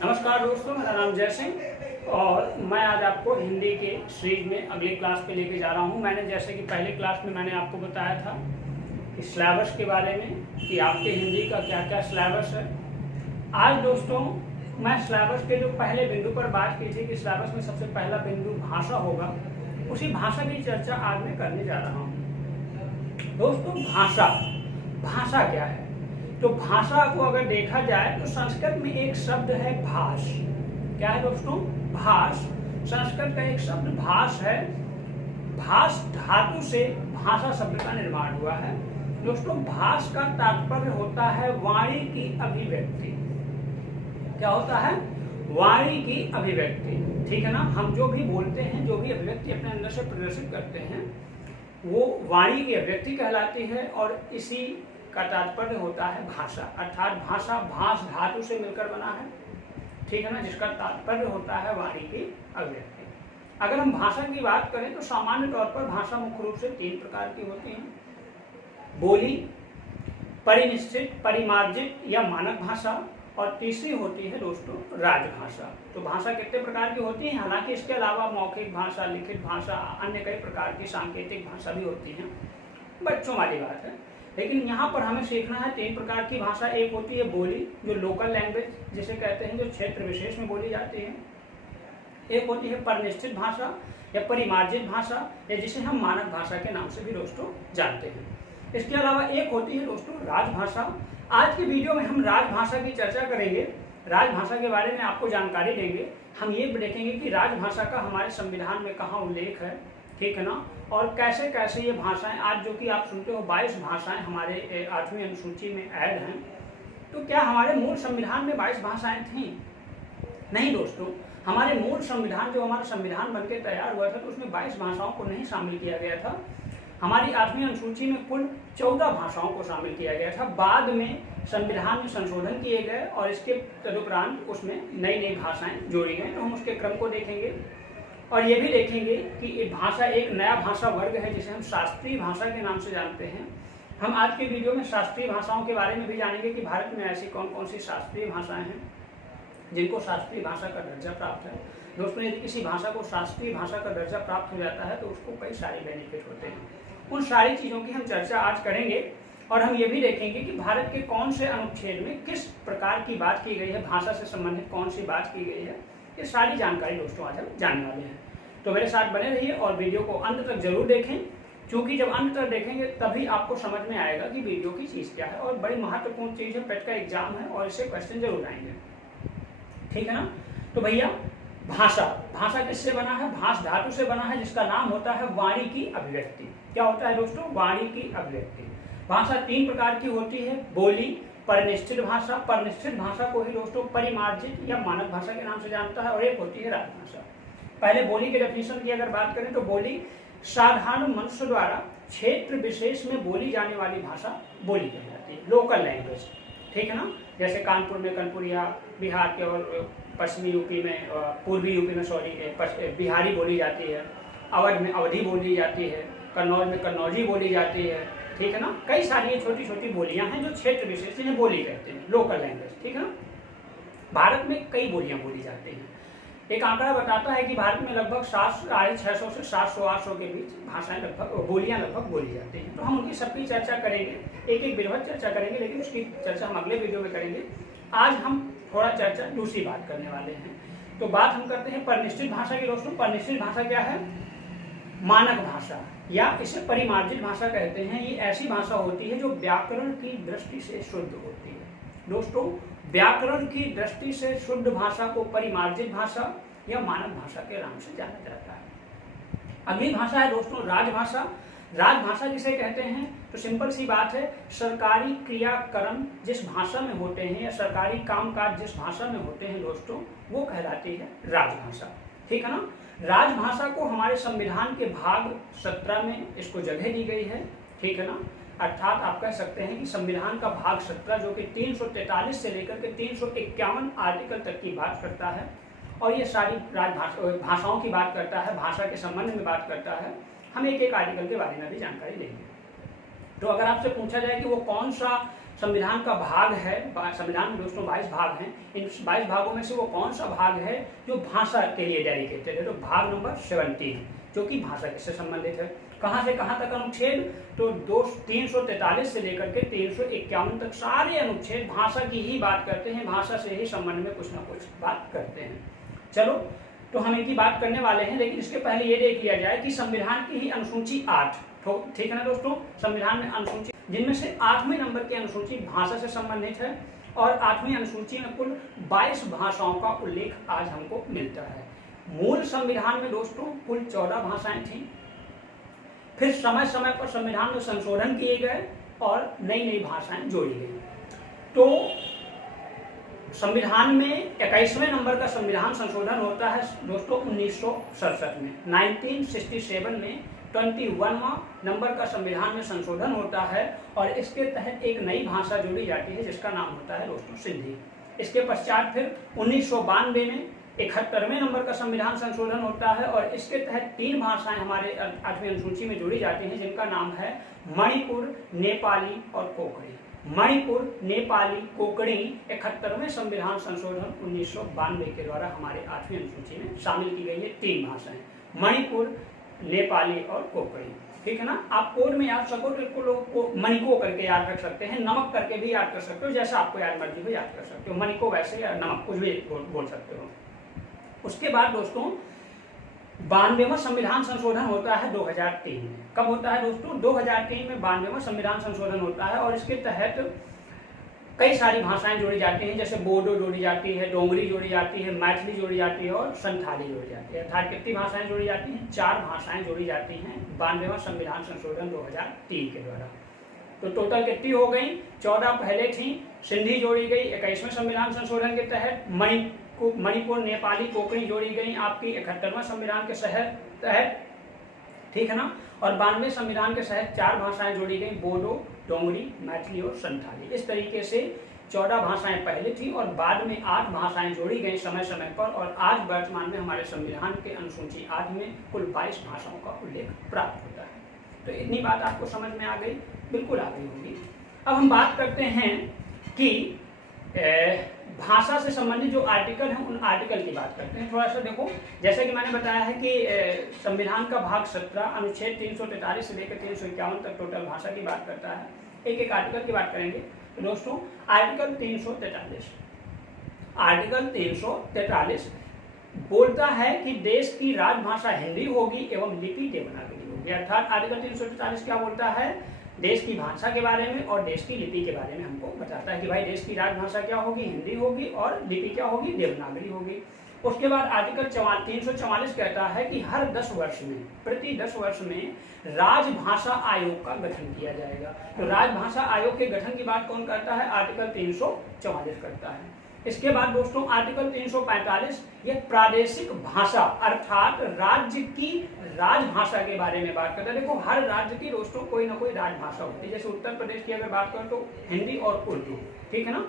नमस्कार दोस्तों, मेरा नाम जय सिंह और मैं आज आपको हिंदी के सीरीज में अगली क्लास पे लेके जा रहा हूँ। मैंने जैसे कि पहले क्लास में मैंने आपको बताया था कि सिलेबस के बारे में कि आपके हिंदी का क्या क्या सिलेबस है। आज दोस्तों मैं सिलेबस के जो पहले बिंदु पर बात की थी कि सिलेबस में सबसे पहला बिंदु भाषा होगा, उसी भाषा की चर्चा आज मैं करने जा रहा हूँ। दोस्तों भाषा क्या है? तो भाषा को अगर देखा जाए तो संस्कृत में एक शब्द है भाष। क्या है दोस्तों? भाष। संस्कृत का एक शब्द भाष है। भाष धातु से भाषा शब्द का निर्माण हुआ है। दोस्तों भाष का तात्पर्य होता है वाणी की अभिव्यक्ति। क्या होता है? वाणी की अभिव्यक्ति। ठीक है ना? हम जो भी बोलते हैं, जो भी अभिव्यक्ति अपने अंदर से प्रदर्शित करते हैं, वो वाणी की अभिव्यक्ति कहलाती है और इसी का तात्पर्य होता है भाषा। अर्थात भाषा भाष धातु से मिलकर बना है। ठीक है ना? जिसका तात्पर्य होता है वाणी की अभिव्यक्ति। अगर हम भाषा की बात करें तो सामान्य तौर पर भाषा मुख्य रूप से 3 प्रकार की होती है: बोली, परिनिश्चित, परिमार्जित या मानक भाषा, और तीसरी होती है दोस्तों राजभाषा। तो भाषा कितने प्रकार की होती है? हालांकि इसके अलावा मौखिक भाषा, लिखित भाषा, अन्य कई प्रकार की सांकेतिक भाषा भी होती है, बच्चों वाली बात है। लेकिन यहाँ पर हमें सीखना है 3 प्रकार की भाषा। एक होती है बोली, जो लोकल लैंग्वेज जिसे कहते हैं, जो क्षेत्र विशेष में बोली जाती है। एक होती है परिनिश्चित भाषा या परिमार्जित भाषा, या जिसे हम मानक भाषा के नाम से भी दोस्तों जानते हैं। इसके अलावा एक होती है दोस्तों राजभाषा। आज की वीडियो में हम राजभाषा की चर्चा करेंगे। राजभाषा के बारे में आपको जानकारी देंगे। हम ये देखेंगे कि राजभाषा का हमारे संविधान में कहाँ उल्लेख है। ठीक है ना? और कैसे कैसे ये भाषाएं, आज जो कि आप सुनते हो 22 भाषाएं हमारे 8वीं अनुसूची में ऐड हैं, तो क्या हमारे मूल संविधान में 22 भाषाएं थीं? नहीं दोस्तों, हमारे मूल संविधान, जो हमारा संविधान बनकर तैयार हुआ था, तो उसमें 22 भाषाओं को नहीं शामिल किया गया था। हमारी 8वीं अनुसूची में कुल 14 भाषाओं को शामिल किया गया था। बाद में संविधान में संशोधन किए गए और इसके तदुपरांत उसमें नई नई भाषाएं जोड़ी गई। तो हम उसके क्रम को देखेंगे और ये भी देखेंगे कि भाषा एक नया भाषा वर्ग है जिसे हम शास्त्रीय भाषा के नाम से जानते हैं। हम आज के वीडियो में शास्त्रीय भाषाओं के बारे में भी जानेंगे कि भारत में ऐसी कौन कौन सी शास्त्रीय भाषाएं हैं जिनको शास्त्रीय भाषा का दर्जा प्राप्त है। दोस्तों यदि किसी भाषा को शास्त्रीय भाषा का दर्जा प्राप्त हो जाता है तो उसको कई सारे बेनिफिट होते हैं। उन सारी चीज़ों की हम चर्चा आज करेंगे और हम ये भी देखेंगे कि भारत के कौन से अनुच्छेद में किस प्रकार की बात की गई है, भाषा से संबंधित कौन सी बात की गई है। ये सारी जानकारी दोस्तों आज हम जानने वाले हैं। तो मेरे साथ बने रहिए और वीडियो को अंत तक जरूर देखें, क्योंकि जब अंत तक देखेंगे तभी आपको समझ में आएगा कि वीडियो की चीज़ क्या है। और बड़ी महत्वपूर्ण चीज़ है, पेट का एग्जाम है और इससे क्वेश्चन जरूर आएंगे। ठीक है ना? तो भैया भाषा किससे बना है? भाष धातु से बना है, जिसका नाम होता है वाणी की अभिव्यक्ति। क्या होता है दोस्तों? वाणी की अभिव्यक्ति। भाषा 3 प्रकार की होती है: बोली, परिनिश्चित भाषा, परिनिश्चित भाषा को ही दोस्तों परिमार्जित या मानक भाषा के नाम से जानता है, और एक होती है राजभाषा। पहले बोली के डेफिनेशन की अगर बात करें तो बोली साधारण मनुष्य द्वारा क्षेत्र विशेष में बोली जाने वाली भाषा बोली कहलाती है, लोकल लैंग्वेज। ठीक है ना? जैसे कानपुर में कनपुरिया, बिहार के और पश्चिमी यूपी में, पूर्वी यूपी में बिहारी बोली जाती है, अवध में अवधी बोली जाती है, कन्नौज में कन्नौजी बोली जाती है। ठीक है ना? कई सारी छोटी छोटी बोलियां हैं जो क्षेत्र विशेष में बोली कहते हैं, लोकल लैंग्वेज। ठीक है ना? भारत में कई बोलियां बोली जाती हैं। एक आंकड़ा बताता है कि भारत में लगभग 650 से 700-800 के बीच भाषाएं बोलियां बोली जाती हैं। तो हम उनकी सबकी चर्चा करेंगे, एक एक विधिवत चर्चा करेंगे, लेकिन उसकी चर्चा हम अगले वीडियो में करेंगे। आज हम थोड़ा चर्चा दूसरी बात करने वाले हैं। तो बात हम करते हैं परिनिश्चित भाषा की। दोस्तों परिनिश्चित भाषा क्या है? मानक भाषा या इसे परिमार्जित भाषा कहते हैं। ये ऐसी भाषा होती है जो व्याकरण की दृष्टि से शुद्ध होती है। दोस्तों व्याकरण की दृष्टि से शुद्ध भाषा को परिमार्जित भाषा या मानक भाषा के नाम से जाना जाता है। अगली भाषा है दोस्तों राजभाषा। राजभाषा जिसे कहते हैं, तो सिंपल सी बात है, सरकारी क्रियाक्रम जिस भाषा में होते हैं या सरकारी कामकाज जिस भाषा में होते हैं दोस्तों, वो कहलाती है राजभाषा। ठीक है ना? राजभाषा को हमारे संविधान के भाग 17 में इसको जगह दी गई है। ठीक है ना? अर्थात आप कह सकते हैं कि संविधान का भाग 17 जो कि 343 से लेकर के 351 आर्टिकल तक की बात करता है, और ये सारी भाषाओं की बात करता है, भाषा के संबंध में बात करता है। हम एक एक आर्टिकल के बारे में भी जानकारी लेंगे। तो अगर आपसे पूछा जाए कि वो कौन सा संविधान का भाग है, संविधान में दोस्तों 22 भाग हैं, इन 22 भागों में से वो कौन सा भाग है जो भाषा के लिए डेडिकेटेड है? तो भाग नंबर 17 जो कि भाषा से संबंधित है। कहाँ से कहाँ तक अनुच्छेद? तो 343 से लेकर के 351 तक सारे अनुच्छेद भाषा की ही बात करते हैं, भाषा से ही संबंध में कुछ ना कुछ बात करते हैं। चलो, तो हम इनकी बात करने वाले हैं, लेकिन इसके पहले ये देख लिया जाए कि संविधान की ही अनुसूची 8, ठीक है ना दोस्तों, संविधान में अनुसूची, जिनमें से 8वें नंबर की अनुसूची भाषा से संबंधित है और 8वीं अनुसूची में कुल 22 भाषाओं का उल्लेख आज हमको मिलता है। मूल संविधान में दोस्तों कुल 14 भाषाएं थी, फिर समय समय पर संविधान में संशोधन किए गए और नई नई भाषाएं जोड़ी गई। तो संविधान में 21वें नंबर का संविधान संशोधन होता है दोस्तों 1967 में। 1967 में 21वां नंबर का संविधान में संशोधन होता है और इसके तहत एक नई भाषा जोड़ी जाती है जिसका नाम होता है दोस्तों सिंधी। इसके पश्चात फिर 1992 में 71वें नंबर का संविधान संशोधन होता है और इसके तहत 3 भाषाएं हमारे 8वीं अनुसूची में जोड़ी जाती हैं जिनका नाम है मणिपुर, नेपाली और कोंकणी। मणिपुर, नेपाली, कोंकणी 71वें संविधान संशोधन 1992 के द्वारा हमारे 8वीं अनुसूची में शामिल की गई है 3 भाषाएं, मणिपुर, नेपाली और कोंकणी। ठीक है ना, आप कोड में याद सको तो मणिको करके याद रख सकते हैं, नमक करके भी याद कर सकते हो, जैसा आपको याद मर्जी हो याद कर सकते हो, मणिको वैसे या नमक कुछ भी बोल सकते हो। उसके बाद दोस्तों 92वां संविधान संशोधन होता है 2003 में। कब होता है दोस्तों? 2003 में 92वां संविधान संशोधन होता है और इसके तहत कई सारी भाषाएं जोड़ी जाती हैं, जैसे बोडो जोड़ी जाती है, डोंगरी जोड़ी जाती है, मैथिली जोड़ी जाती है और संथाली जोड़ी जाती है। अर्थात कितनी भाषाएं जोड़ी जाती हैं? 4 भाषाएं जोड़ी जाती हैं 92वां संविधान संशोधन 2003 के द्वारा। तो टोटल कितनी हो गई? 14 पहले थी, सिंधी जोड़ी गई 21वें संविधान संशोधन के तहत, मणिपुर, नेपाली, कोंकणी जोड़ी गई आपकी 71वां संविधान के तहत, ठीक है ना, और 92वें संविधान के तहत 4 भाषाएं जोड़ी गई, बोडो, डोंगरी, मैथिली और संथाली। इस तरीके से 14 भाषाएं पहले थी और बाद में 8 भाषाएं जोड़ी गई समय समय पर और आज वर्तमान में हमारे संविधान के अनुसूची 8 में कुल 22 भाषाओं का उल्लेख प्राप्त होता है। तो इतनी बात आपको समझ में आ गई? बिल्कुल आ गई होगी। अब हम बात करते हैं कि भाषा से संबंधित जो आर्टिकल हैं उन आर्टिकल की बात करते हैं। थोड़ा सा देखो, जैसे कि मैंने बताया है कि संविधान का भाग 17 अनुच्छेद 343 से लेकर 351 तक टोटल भाषा की बात करता है। एक एक आर्टिकल की बात करेंगे। तो दोस्तों आर्टिकल 343 बोलता है कि देश की राजभाषा हिंदी होगी एवं लिपि देवनागरी होगी। अर्थात आर्टिकल 343 क्या बोलता है? देश की भाषा के बारे में और देश की लिपि के बारे में हमको बताता है कि भाई देश की राजभाषा क्या होगी? हिंदी होगी और लिपि क्या होगी? देवनागरी होगी। उसके बाद आर्टिकल 344 कहता है कि हर 10 वर्ष में, प्रति 10 वर्ष में राजभाषा आयोग का गठन किया जाएगा। तो राजभाषा आयोग के गठन की बात कौन करता है? आर्टिकल 344 करता है। इसके बाद दोस्तों आर्टिकल 345 ये प्रादेशिक भाषा अर्थात राज्य की राजभाषा के बारे में बात करता है। देखो हर राज्य की दोस्तों कोई ना कोई राजभाषा होती है। जैसे उत्तर प्रदेश की अगर बात करें तो हिंदी और उर्दू, ठीक है ना।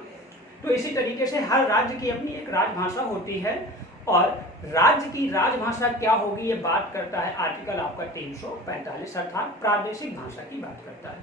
तो इसी तरीके से हर राज्य की अपनी एक राजभाषा होती है और राज्य की राजभाषा क्या होगी ये बात करता है आर्टिकल आपका 345 अर्थात प्रादेशिक भाषा की बात करता है।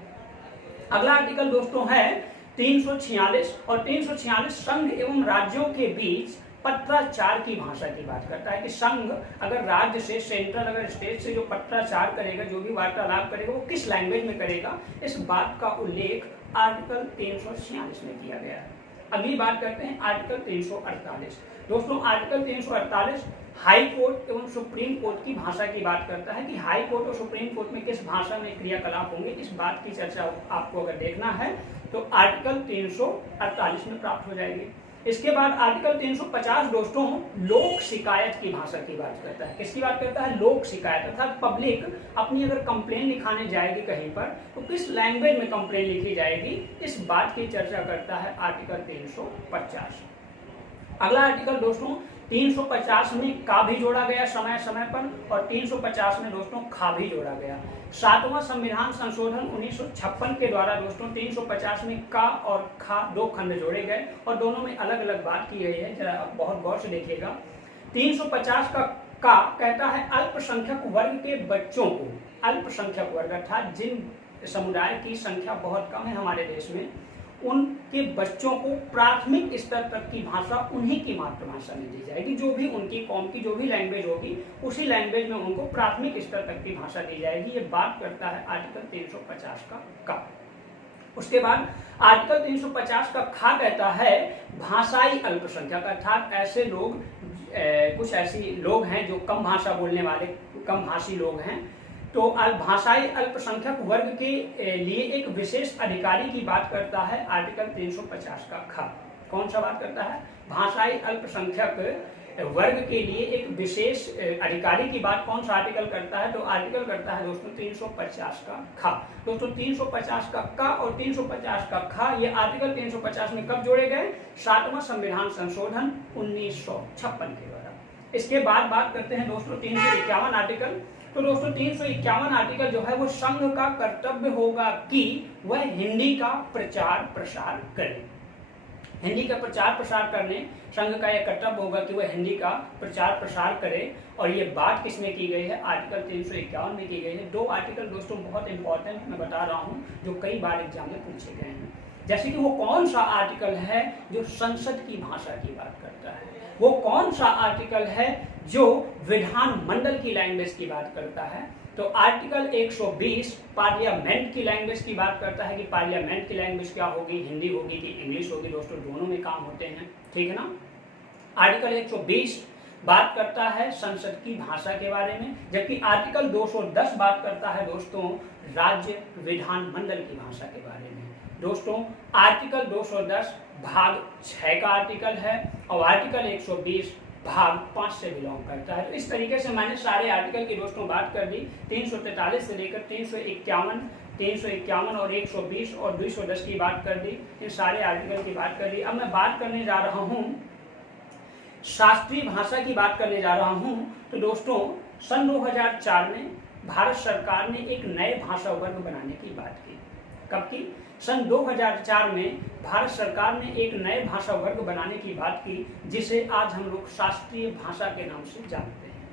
अगला आर्टिकल दोस्तों है 346 और 346 संघ एवं राज्यों के बीच पत्राचार की भाषा की बात करता है कि संघ अगर राज्य से, सेंट्रल अगर स्टेट से जो पत्राचार करेगा, जो भी वार्तालाप करेगा वो किस लैंग्वेज में करेगा, इस बात का उल्लेख आर्टिकल 346 में किया गया है। अगली बात करते हैं आर्टिकल 348। दोस्तों आर्टिकल 348 हाई कोर्ट एवं सुप्रीम कोर्ट की भाषा की बात करता है कि हाई कोर्ट और सुप्रीम कोर्ट में किस भाषा में क्रियाकलाप होंगे, इस बात की चर्चा आपको अगर देखना है तो आर्टिकल 348 में प्राप्त हो जाएगी। इसके बाद आर्टिकल 350 दोस्तों लोक शिकायत की भाषा की बात करता है। किसकी बात करता है? लोक शिकायत अर्थात पब्लिक अपनी अगर कंप्लेन लिखाने जाएगी कहीं पर तो किस लैंग्वेज में कंप्लेन लिखी जाएगी, इस बात की चर्चा करता है आर्टिकल 350। अगला आर्टिकल दोस्तों 350 में का भी जोड़ा गया समय समय पर और 350 में दोस्तों खा भी जोड़ा गया। 7वां संविधान संशोधन 1956 के द्वारा दोस्तों 350 में का और खा 2 खंड जोड़े गए और दोनों में अलग अलग बात की गई है। जरा बहुत गौर से देखिएगा। 350 का कहता है अल्पसंख्यक वर्ग के बच्चों को, अल्पसंख्यक वर्ग अर्थात जिन समुदाय की संख्या बहुत कम है हमारे देश में, उनके बच्चों को प्राथमिक स्तर तक की भाषा उन्हीं की मातृभाषा में दी जाएगी। जो भी उनकी कौम की जो भी लैंग्वेज होगी उसी लैंग्वेज में उनको प्राथमिक स्तर तक की भाषा दी जाएगी। ये बात करता है आर्टिकल 350 का। उसके बाद आर्टिकल 350 का खा कहता है भाषाई अल्पसंख्यक, अर्थात ऐसे लोग कुछ ऐसी लोग हैं जो कम भाषा बोलने वाले कम भाषी लोग हैं। तो भाषाई अल्पसंख्यक वर्ग के लिए एक विशेष अधिकारी की बात करता है आर्टिकल 350 का खा। कौन सा बात करता है? भाषाई अल्पसंख्यक वर्ग के लिए एक विशेष अधिकारी की बात कौन सा आर्टिकल करता है? तो आर्टिकल करता है दोस्तों 350 का खा। दोस्तों 350 का और 350 का खा ये आर्टिकल 350 में कब जोड़े गए? 7वां संविधान संशोधन 1956 के द्वारा। इसके बाद बात करते हैं दोस्तों 351 आर्टिकल। तो दोस्तों 351 आर्टिकल जो है वो संघ का कर्तव्य होगा कि वह हिंदी का प्रचार प्रसार करे। हिंदी का प्रचार प्रसार करने संघ का यह कर्तव्य होगा कि वह हिंदी का प्रचार प्रसार करे। और ये बात किसमें की गई है? आर्टिकल 351 में की गई है। 2 आर्टिकल दोस्तों बहुत इंपॉर्टेंट मैं बता रहा हूँ जो कई बार एग्जाम में पूछे गए हैं। जैसे कि वो कौन सा आर्टिकल है जो संसद की भाषा की बात करता है, वो कौन सा आर्टिकल है जो विधान मंडल की लैंग्वेज की बात करता है। तो आर्टिकल 120 पार्लियामेंट की लैंग्वेज की बात करता है कि पार्लियामेंट की लैंग्वेज क्या होगी, हिंदी होगी कि इंग्लिश होगी। दोस्तों दोनों में काम होते हैं, ठीक है ना। आर्टिकल 120 बात करता है संसद की भाषा के बारे में, जबकि आर्टिकल 210 बात करता है दोस्तों राज्य विधान मंडल की भाषा के बारे में। दोस्तों आर्टिकल 210 भाग 6 का आर्टिकल है और आर्टिकल 120 भाग 5 से बिलोंग करता है। तो इस तरीके से मैंने सारे आर्टिकल की दोस्तों बात कर दी। 343 से लेकर 351 और 120 और 210 की बात कर दी। इन सारे आर्टिकल की बात कर दी। अब मैं बात करने जा रहा हूँ शास्त्रीय भाषा की बात करने जा रहा हूँ। तो दोस्तों सन 2004 में भारत सरकार ने एक नए भाषा वर्ग बनाने की बात की। कब की? सन 2004 में भारत सरकार ने एक नए भाषा वर्ग बनाने की बात की जिसे आज हम लोग शास्त्रीय भाषा के नाम से जानते हैं।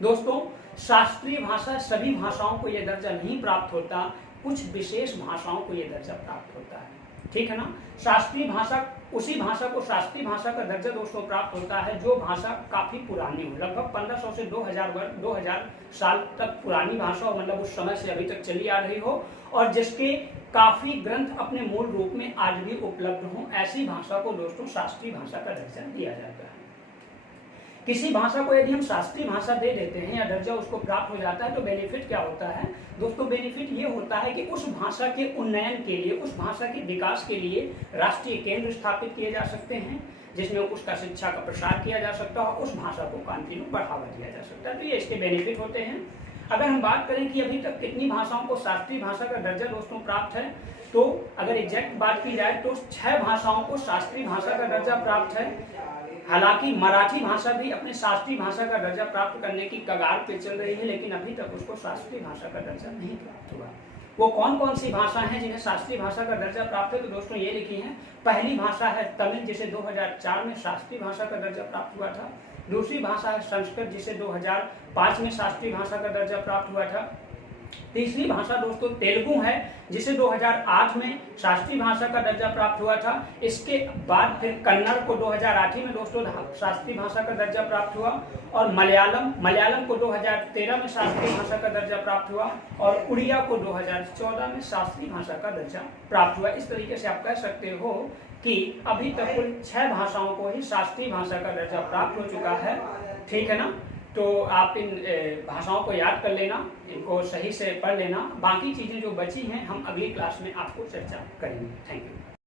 दोस्तों शास्त्रीय भाषा सभी भाषाओं को यह दर्जा नहीं प्राप्त होता, कुछ विशेष भाषाओं को यह दर्जा प्राप्त होता है, ठीक है ना। शास्त्रीय भाषा उसी भाषा को शास्त्रीय भाषा का दर्जा दोस्तों प्राप्त होता है जो भाषा काफी पुरानी हो, लगभग 1500 से 2000 साल तक पुरानी भाषा हो, मतलब उस समय से अभी तक चली आ रही हो और जिसके काफी ग्रंथ अपने मूल रूप में आज भी उपलब्ध हों। ऐसी भाषा को दोस्तों शास्त्रीय भाषा का दर्जा दिया जाता है। किसी भाषा को यदि हम शास्त्रीय भाषा दे देते हैं या दर्जा उसको प्राप्त हो जाता है तो बेनिफिट क्या होता है? दोस्तों बेनिफिट ये होता है कि उस भाषा के उन्नयन के लिए, उस भाषा के विकास के लिए राष्ट्रीय केंद्र स्थापित किए जा सकते हैं जिसमें उसका शिक्षा का प्रसार किया जा सकता है और उस भाषा को कंटिन्यू बढ़ावा दिया जा सकता है। तो ये इसके बेनिफिट होते हैं। अगर हम बात करें कि अभी तक कितनी भाषाओं को शास्त्रीय भाषा का दर्जा दोस्तों प्राप्त है, तो अगर एग्जैक्ट बात की जाए तो 6 भाषाओं को शास्त्रीय भाषा का दर्जा प्राप्त है। हालांकि मराठी भाषा भी अपने शास्त्रीय भाषा का दर्जा प्राप्त करने की कगार पे चल रही है, लेकिन अभी तक उसको शास्त्रीय भाषा का दर्जा नहीं प्राप्त हुआ। वो कौन कौन सी भाषा हैं जिन्हें शास्त्रीय भाषा का दर्जा प्राप्त है? तो दोस्तों ये लिखी है। पहली भाषा है तमिल जिसे 2004 में शास्त्रीय भाषा का दर्जा प्राप्त हुआ था। दूसरी भाषा है संस्कृत जिसे 2005 में शास्त्रीय भाषा का दर्जा प्राप्त हुआ था। तीसरी भाषा दोस्तों तेलुगु है जिसे 2008 में शास्त्रीय भाषा का दर्जा प्राप्त हुआ था। इसके बाद फिर कन्नड़ को 2008 में दोस्तों शास्त्रीय भाषा का दर्जा प्राप्त हुआ और मलयालम को 2013 में शास्त्रीय भाषा का दर्जा प्राप्त हुआ और उड़िया को 2014 में शास्त्रीय भाषा का दर्जा प्राप्त हुआ। इस तरीके से आप कह सकते हो कि अभी तक कुल 6 भाषाओं को ही शास्त्रीय भाषा का दर्जा प्राप्त हो चुका है, ठीक है ना। तो आप इन भाषाओं को याद कर लेना, इनको सही से पढ़ लेना। बाकी चीजें जो बची हैं हम अगली क्लास में आपको चर्चा करेंगे। Thank you.